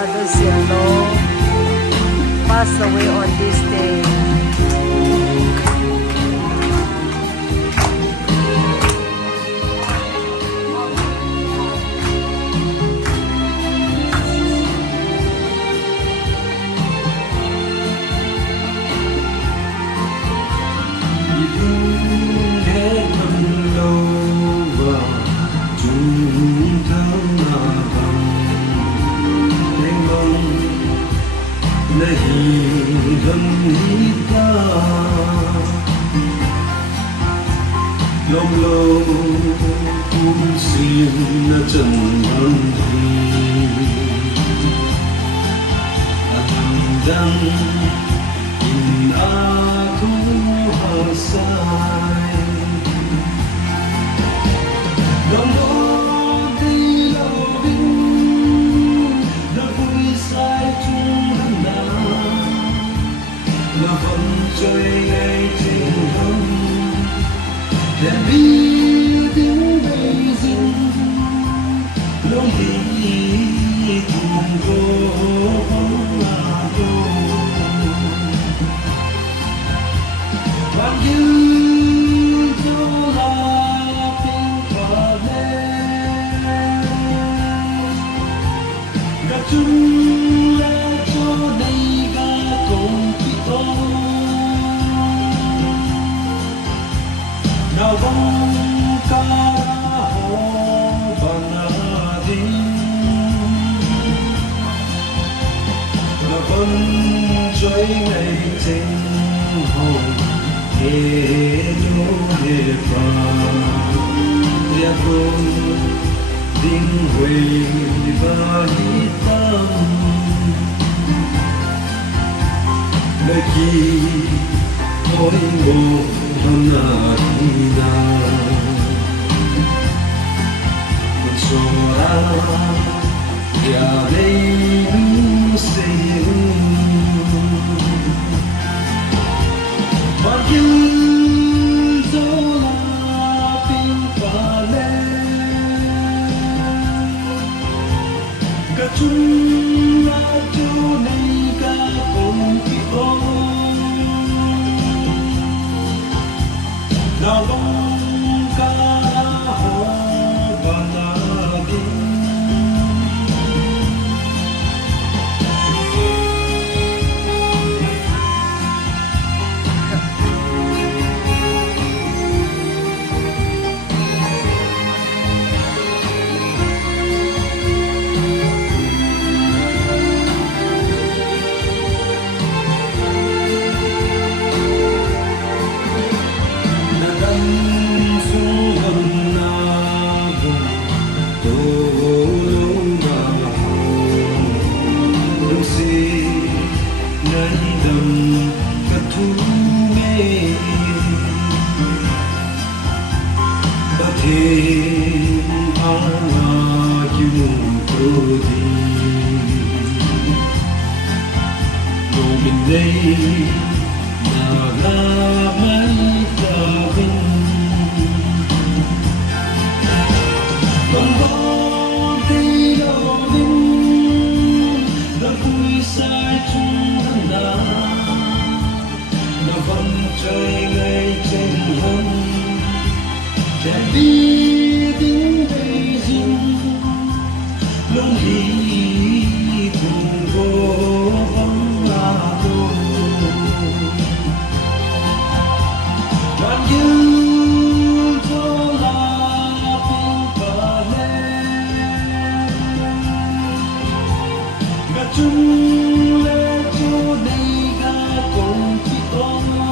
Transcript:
Mother Cielo passed away on this day. Long lâu cũng xin chân thân anh đang in aku hasai long lâu đi lâu vinh đã vui sai chung thân nào là vẫn chơi ngay trên hông để biết tiếng bay rừng lối đi cùng vô bóng là vô bạn như dấu là tiếng phở lên gặp chung là cho đây ga cùng khi tôi nào bóng ca hồ bằng đi nào vẫn trôi ngày trên hồ để nhớ để phá để vun đinh huệ và hít tâm nơi khi mỗi một Hanakina Chora Ya Leilu Seyu Magil Zola Pimpale Gachun Rajo Nega Konki O nào bóng ca hồ và đi đây là mấy ta vinh còn có đi đâu vinh đã vui sai chung thân đã đã vẫn chơi ngay trên hông để biết tiếng bay rừng lông đi cùng vô vắng là bạn như cho là tiếng cờ lên gà chung lên cho đây gà cùng khi con